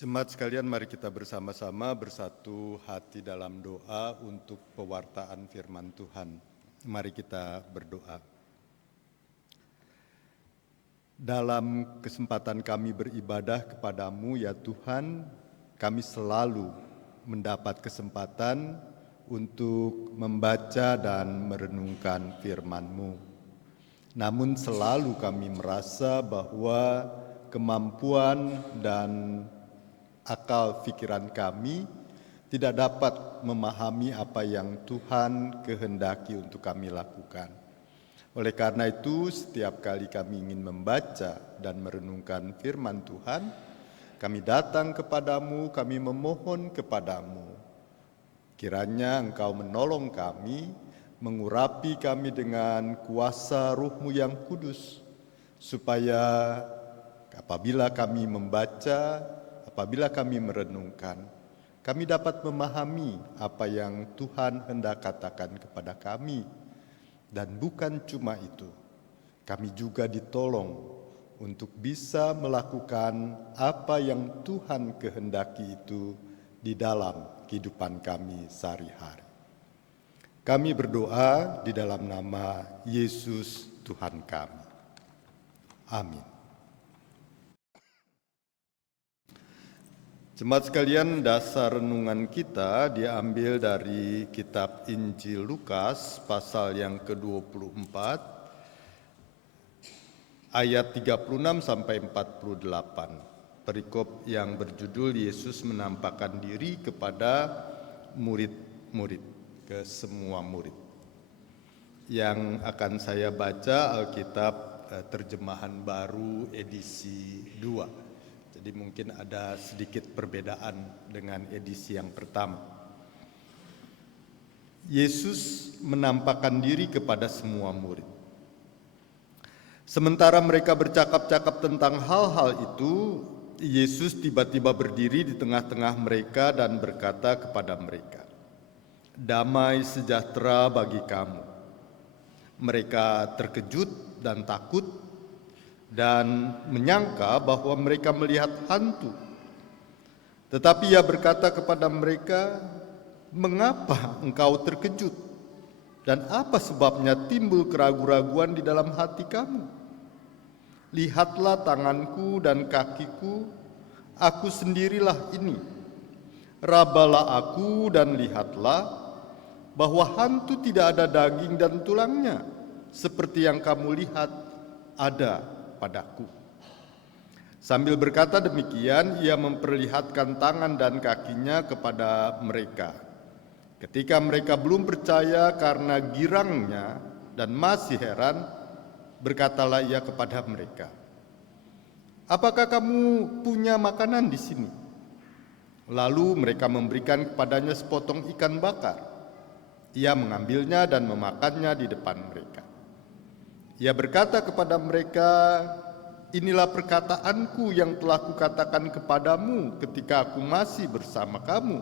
Jemaat sekalian, mari kita bersama-sama bersatu hati dalam doa untuk pewartaan firman Tuhan. Mari kita berdoa. Dalam kesempatan kami beribadah kepadamu ya Tuhan, kami selalu mendapat kesempatan untuk membaca dan merenungkan firman-Mu. Namun selalu kami merasa bahwa kemampuan dan akal pikiran kami tidak dapat memahami apa yang Tuhan kehendaki untuk kami lakukan. Oleh karena itu, setiap kali kami ingin membaca dan merenungkan firman Tuhan, kami datang kepadamu, kami memohon kepadamu. Kiranya Engkau menolong kami, mengurapi kami dengan kuasa Ruh-Mu yang kudus, supaya apabila kami membaca, apabila kami merenungkan, kami dapat memahami apa yang Tuhan hendak katakan kepada kami. Dan bukan cuma itu, kami juga ditolong untuk bisa melakukan apa yang Tuhan kehendaki itu di dalam kehidupan kami sehari-hari. Kami berdoa di dalam nama Yesus Tuhan kami. Amin. Jemaat sekalian, dasar renungan kita diambil dari kitab Injil Lukas pasal yang ke-24 ayat 36 sampai 48. Perikop yang berjudul Yesus menampakkan diri kepada murid-murid, ke semua murid. Yang akan saya baca Alkitab terjemahan baru edisi 2. Jadi mungkin ada sedikit perbedaan dengan edisi yang pertama. Yesus menampakkan diri kepada semua murid. Sementara mereka bercakap-cakap tentang hal-hal itu, Yesus tiba-tiba berdiri di tengah-tengah mereka dan berkata kepada mereka, "Damai sejahtera bagi kamu." Mereka terkejut dan takut dan menyangka bahwa mereka melihat hantu. Tetapi Ia berkata kepada mereka, "Mengapa engkau terkejut? Dan apa sebabnya timbul keraguan-raguan di dalam hati kamu? Lihatlah tanganku dan kakiku, aku sendirilah ini. Rabalah aku dan lihatlah bahwa hantu tidak ada daging dan tulangnya, seperti yang kamu lihat ada padaku." Sambil berkata demikian, Ia memperlihatkan tangan dan kakinya kepada mereka. Ketika mereka belum percaya karena girangnya dan masih heran, berkatalah Ia kepada mereka, "Apakah kamu punya makanan di sini?" Lalu mereka memberikan kepadanya sepotong ikan bakar. Ia mengambilnya dan memakannya di depan mereka. Ia berkata kepada mereka, "Inilah perkataanku yang telah kukatakan kepadamu ketika aku masih bersama kamu,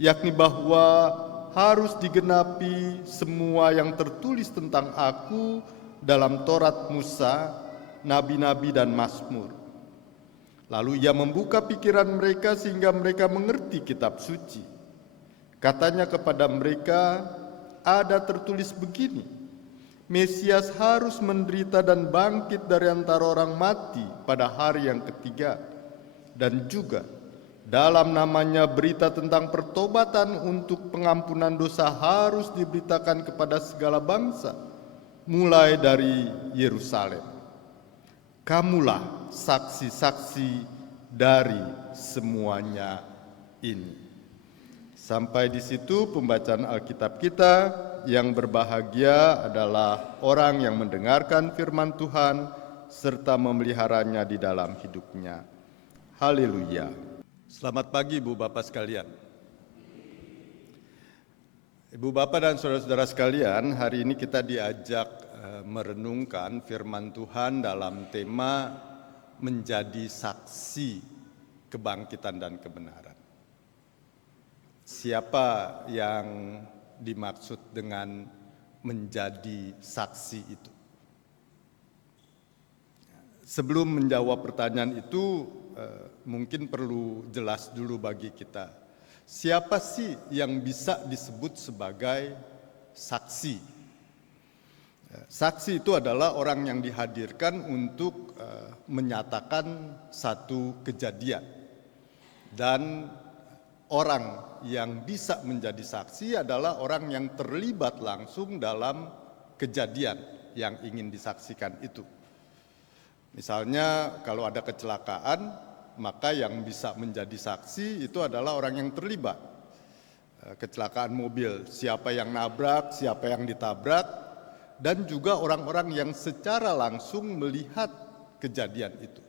yakni bahwa harus digenapi semua yang tertulis tentang aku dalam Taurat Musa, nabi-nabi dan Mazmur." Lalu Ia membuka pikiran mereka sehingga mereka mengerti kitab suci. Katanya kepada mereka, "Ada tertulis begini, Mesias harus menderita dan bangkit dari antara orang mati pada hari yang ketiga. Dan juga dalam namanya berita tentang pertobatan untuk pengampunan dosa harus diberitakan kepada segala bangsa, mulai dari Yerusalem. Kamulah saksi-saksi dari semuanya ini." Sampai di situ pembacaan Alkitab kita. Yang berbahagia adalah orang yang mendengarkan firman Tuhan serta memeliharanya di dalam hidupnya. Haleluya. Selamat pagi Ibu Bapak sekalian. Ibu Bapak dan saudara-saudara sekalian, hari ini kita diajak merenungkan firman Tuhan dalam tema menjadi saksi kebangkitan dan kebenaran. Siapa yang dimaksud dengan menjadi saksi itu? Sebelum menjawab pertanyaan itu, mungkin perlu jelas dulu bagi kita. Siapa sih yang bisa disebut sebagai saksi? Saksi itu adalah orang yang dihadirkan untuk menyatakan satu kejadian. Dan orang yang bisa menjadi saksi adalah orang yang terlibat langsung dalam kejadian yang ingin disaksikan itu. Misalnya kalau ada kecelakaan, maka yang bisa menjadi saksi itu adalah orang yang terlibat. Kecelakaan mobil, siapa yang nabrak, siapa yang ditabrak, dan juga orang-orang yang secara langsung melihat kejadian itu.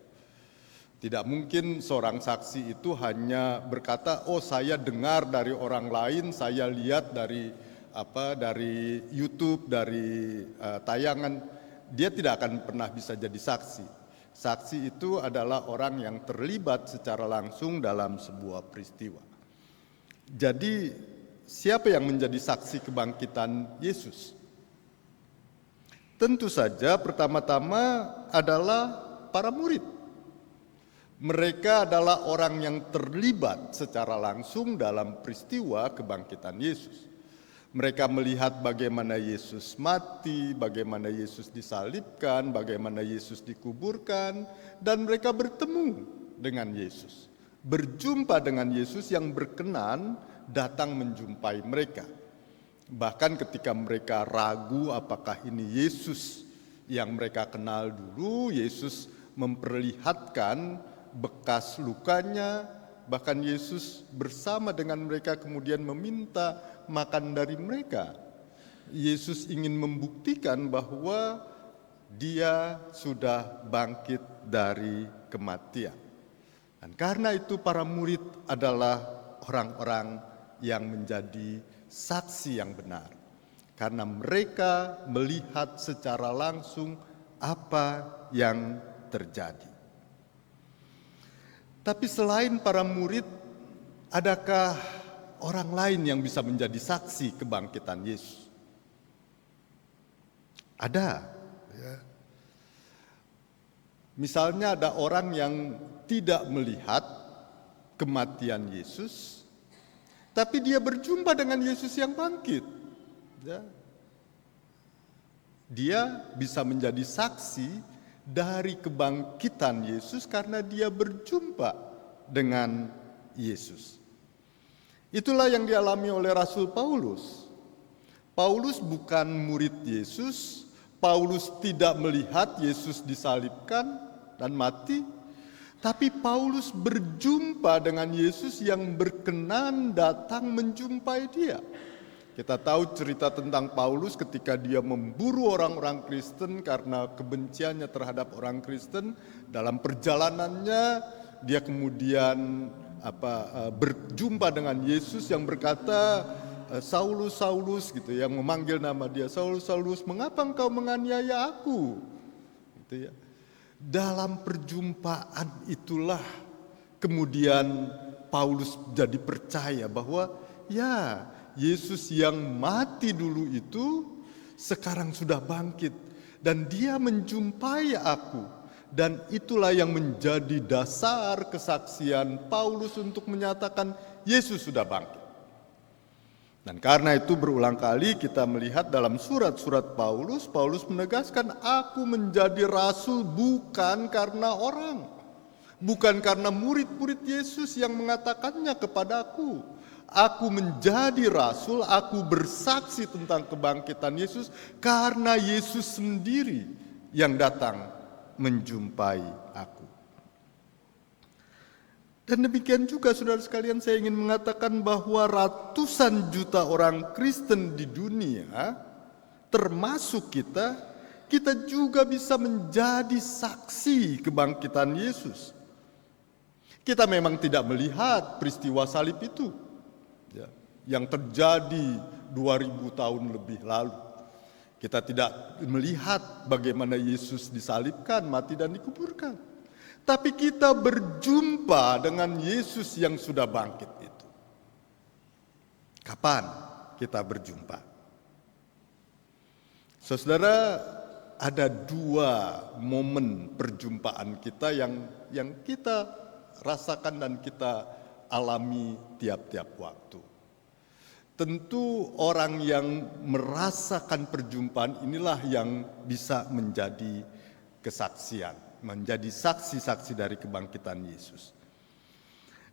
Tidak mungkin seorang saksi itu hanya berkata, oh saya dengar dari orang lain, saya lihat dari YouTube, dari tayangan. Dia tidak akan pernah bisa jadi saksi. Saksi itu adalah orang yang terlibat secara langsung dalam sebuah peristiwa. Jadi siapa yang menjadi saksi kebangkitan Yesus? Tentu saja pertama-tama adalah para murid. Mereka adalah orang yang terlibat secara langsung dalam peristiwa kebangkitan Yesus. Mereka melihat bagaimana Yesus mati, bagaimana Yesus disalibkan, bagaimana Yesus dikuburkan, dan mereka bertemu dengan Yesus. Berjumpa dengan Yesus yang berkenan datang menjumpai mereka. Bahkan ketika mereka ragu apakah ini Yesus yang mereka kenal dulu, Yesus memperlihatkan bekas lukanya, bahkan Yesus bersama dengan mereka kemudian meminta makan dari mereka. Yesus ingin membuktikan bahwa dia sudah bangkit dari kematian. Dan karena itu para murid adalah orang-orang yang menjadi saksi yang benar. Karena mereka melihat secara langsung apa yang terjadi. Tapi selain para murid, adakah orang lain yang bisa menjadi saksi kebangkitan Yesus? Ada. Ya. Misalnya ada orang yang tidak melihat kematian Yesus, tapi dia berjumpa dengan Yesus yang bangkit. Ya. Dia bisa menjadi saksi dari kebangkitan Yesus karena dia berjumpa dengan Yesus. Itulah yang dialami oleh Rasul Paulus. Paulus bukan murid Yesus, Paulus tidak melihat Yesus disalibkan dan mati, tapi Paulus berjumpa dengan Yesus yang berkenan datang menjumpai dia. Kita tahu cerita tentang Paulus ketika dia memburu orang-orang Kristen karena kebenciannya terhadap orang Kristen. Dalam perjalanannya dia kemudian berjumpa dengan Yesus yang berkata, Saulus, Saulus, gitu, yang memanggil nama dia, Saulus, Saulus, mengapa engkau menganiaya aku? Gitu ya. Dalam perjumpaan itulah kemudian Paulus jadi percaya bahwa ya, Yesus yang mati dulu itu sekarang sudah bangkit dan dia menjumpai aku, dan itulah yang menjadi dasar kesaksian Paulus untuk menyatakan Yesus sudah bangkit. Dan karena itu berulang kali kita melihat dalam surat-surat Paulus, Paulus menegaskan, aku menjadi rasul bukan karena orang, bukan karena murid-murid Yesus yang mengatakannya kepadaku. Aku menjadi rasul, aku bersaksi tentang kebangkitan Yesus karena Yesus sendiri yang datang menjumpai aku. Dan demikian juga saudara sekalian, saya ingin mengatakan bahwa ratusan juta orang Kristen di dunia, termasuk kita juga bisa menjadi saksi kebangkitan Yesus. Kita memang tidak melihat peristiwa salib itu, ya, yang terjadi 2000 tahun lebih lalu. Kita tidak melihat bagaimana Yesus disalibkan, mati dan dikuburkan. Tapi kita berjumpa dengan Yesus yang sudah bangkit itu. Kapan kita berjumpa? Saudara, ada dua momen perjumpaan kita yang kita rasakan dan kita alami tiap-tiap waktu. Tentu orang yang merasakan perjumpaan inilah yang bisa menjadi kesaksian, menjadi saksi-saksi dari kebangkitan Yesus.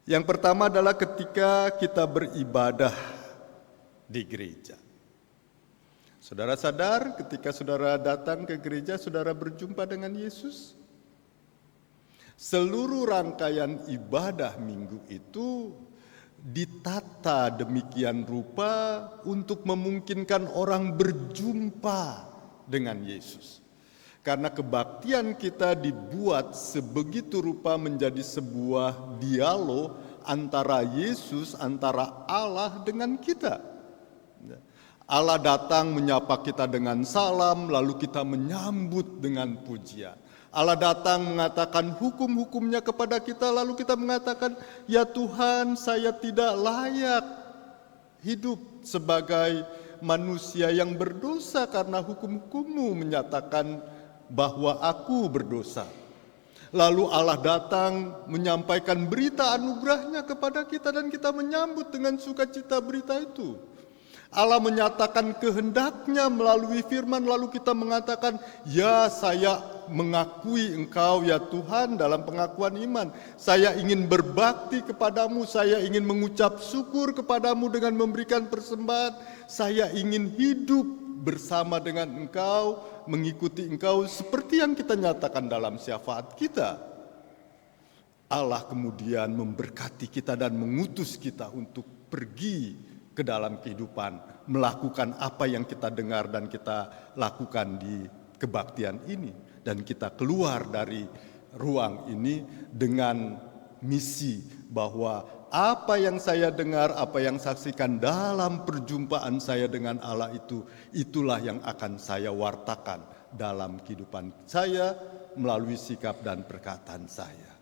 Yang pertama adalah ketika kita beribadah di gereja. Saudara sadar ketika saudara datang ke gereja, saudara berjumpa dengan Yesus? Seluruh rangkaian ibadah minggu itu ditata demikian rupa untuk memungkinkan orang berjumpa dengan Yesus. Karena kebaktian kita dibuat sebegitu rupa menjadi sebuah dialog antara Yesus, antara Allah dengan kita. Allah datang menyapa kita dengan salam, lalu kita menyambut dengan pujian. Allah datang mengatakan hukum-hukumnya kepada kita, lalu kita mengatakan, ya Tuhan, saya tidak layak hidup sebagai manusia yang berdosa karena hukum-hukum-Mu menyatakan bahwa aku berdosa. Lalu Allah datang menyampaikan berita anugerahnya kepada kita dan kita menyambut dengan sukacita berita itu. Allah menyatakan kehendaknya melalui firman, lalu kita mengatakan, ya saya mengakui Engkau ya Tuhan dalam pengakuan iman. Saya ingin berbakti kepadamu, saya ingin mengucap syukur kepadamu dengan memberikan persembahan. Saya ingin hidup bersama dengan Engkau, mengikuti Engkau seperti yang kita nyatakan dalam syafaat kita. Allah kemudian memberkati kita dan mengutus kita untuk pergi ke dalam kehidupan, melakukan apa yang kita dengar dan kita lakukan di kebaktian ini. Dan kita keluar dari ruang ini dengan misi bahwa apa yang saya dengar, apa yang saksikan dalam perjumpaan saya dengan Allah itu, itulah yang akan saya wartakan dalam kehidupan saya melalui sikap dan perkataan saya.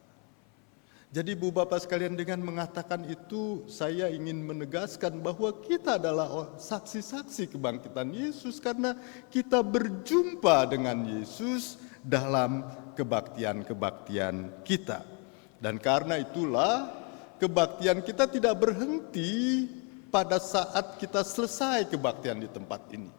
Jadi Bu Bapak sekalian, dengan mengatakan itu saya ingin menegaskan bahwa kita adalah saksi-saksi kebangkitan Yesus karena kita berjumpa dengan Yesus dalam kebaktian-kebaktian kita. Dan karena itulah kebaktian kita tidak berhenti pada saat kita selesai kebaktian di tempat ini.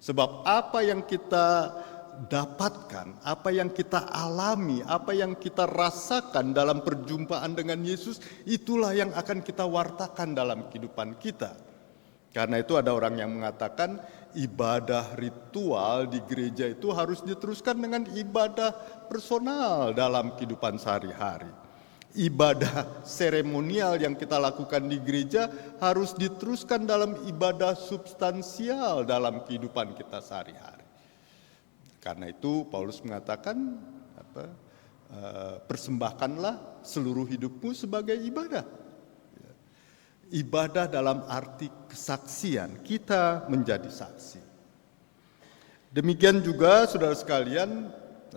Sebab apa yang kita dapatkan, apa yang kita alami, apa yang kita rasakan dalam perjumpaan dengan Yesus, itulah yang akan kita wartakan dalam kehidupan kita. Karena itu ada orang yang mengatakan ibadah ritual di gereja itu harus diteruskan dengan ibadah personal dalam kehidupan sehari-hari. Ibadah seremonial yang kita lakukan di gereja harus diteruskan dalam ibadah substansial dalam kehidupan kita sehari-hari. Karena itu Paulus mengatakan, persembahkanlah seluruh hidupmu sebagai ibadah. Ibadah dalam arti kesaksian, kita menjadi saksi. Demikian juga saudara sekalian,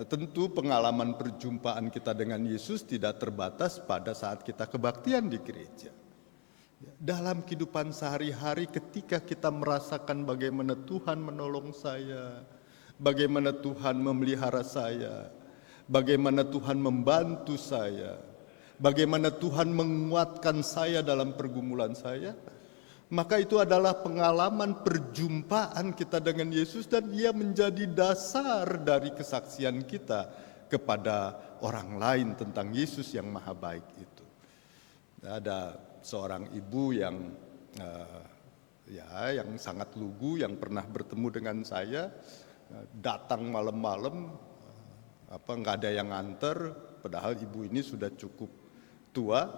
tentu pengalaman perjumpaan kita dengan Yesus tidak terbatas pada saat kita kebaktian di gereja. Dalam kehidupan sehari-hari ketika kita merasakan bagaimana Tuhan menolong saya, bagaimana Tuhan memelihara saya, bagaimana Tuhan membantu saya, bagaimana Tuhan menguatkan saya dalam pergumulan saya, maka itu adalah pengalaman perjumpaan kita dengan Yesus dan ia menjadi dasar dari kesaksian kita kepada orang lain tentang Yesus yang maha baik itu. Ada seorang ibu yang yang sangat lugu yang pernah bertemu dengan saya, datang malam-malam, nggak ada yang nganter, padahal ibu ini sudah cukup tua.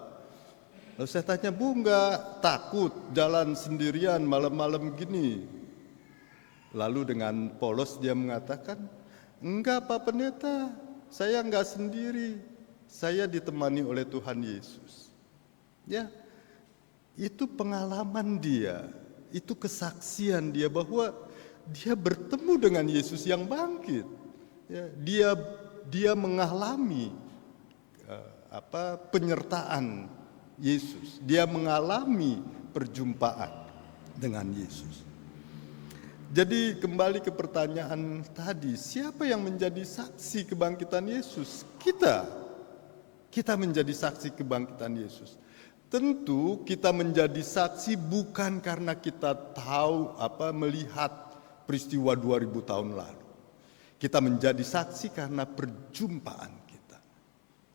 Lalu saya tanya, Bu, nggak takut jalan sendirian malam-malam gini? Lalu dengan polos dia mengatakan, enggak Pak Pendeta, saya nggak sendiri, saya ditemani oleh Tuhan Yesus. Ya, itu pengalaman dia, itu kesaksian dia bahwa dia bertemu dengan Yesus yang bangkit. Ya, dia mengalami penyertaan Yesus. Dia mengalami perjumpaan dengan Yesus. Jadi kembali ke pertanyaan tadi, siapa yang menjadi saksi kebangkitan Yesus? Kita. kita menjadi saksi kebangkitan Yesus. Tentu kita menjadi saksi bukan karena kita tahu melihat peristiwa 2000 tahun lalu. Kita menjadi saksi karena perjumpaan kita,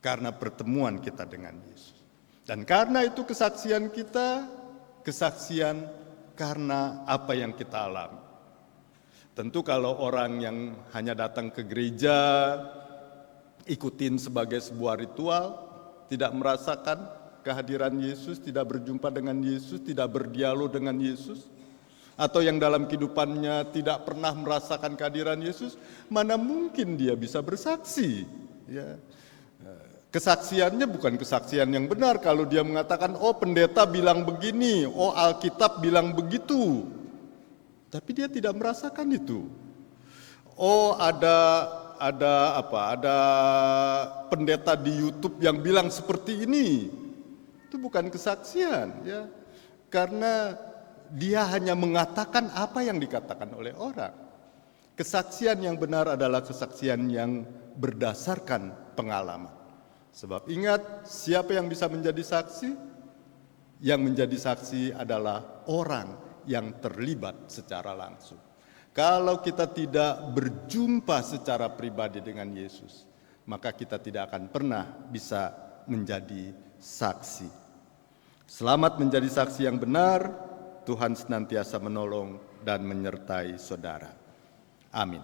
karena pertemuan kita dengan Yesus. Dan karena itu kesaksian kita, kesaksian karena apa yang kita alami. Tentu kalau orang yang hanya datang ke gereja, ikutin sebagai sebuah ritual, tidak merasakan kehadiran Yesus, tidak berjumpa dengan Yesus, tidak berdialog dengan Yesus, atau yang dalam kehidupannya tidak pernah merasakan kehadiran Yesus, mana mungkin dia bisa bersaksi? Ya. Kesaksiannya bukan kesaksian yang benar kalau dia mengatakan, oh pendeta bilang begini, oh Alkitab bilang begitu, tapi dia tidak merasakan itu. Oh ada pendeta di YouTube yang bilang seperti ini. Itu bukan kesaksian, ya. Karena dia hanya mengatakan apa yang dikatakan oleh orang. Kesaksian yang benar adalah kesaksian yang berdasarkan pengalaman. Sebab ingat, siapa yang bisa menjadi saksi? Yang menjadi saksi adalah orang yang terlibat secara langsung. Kalau kita tidak berjumpa secara pribadi dengan Yesus, maka kita tidak akan pernah bisa menjadi saksi. Selamat menjadi saksi yang benar. Tuhan senantiasa menolong dan menyertai saudara. Amin.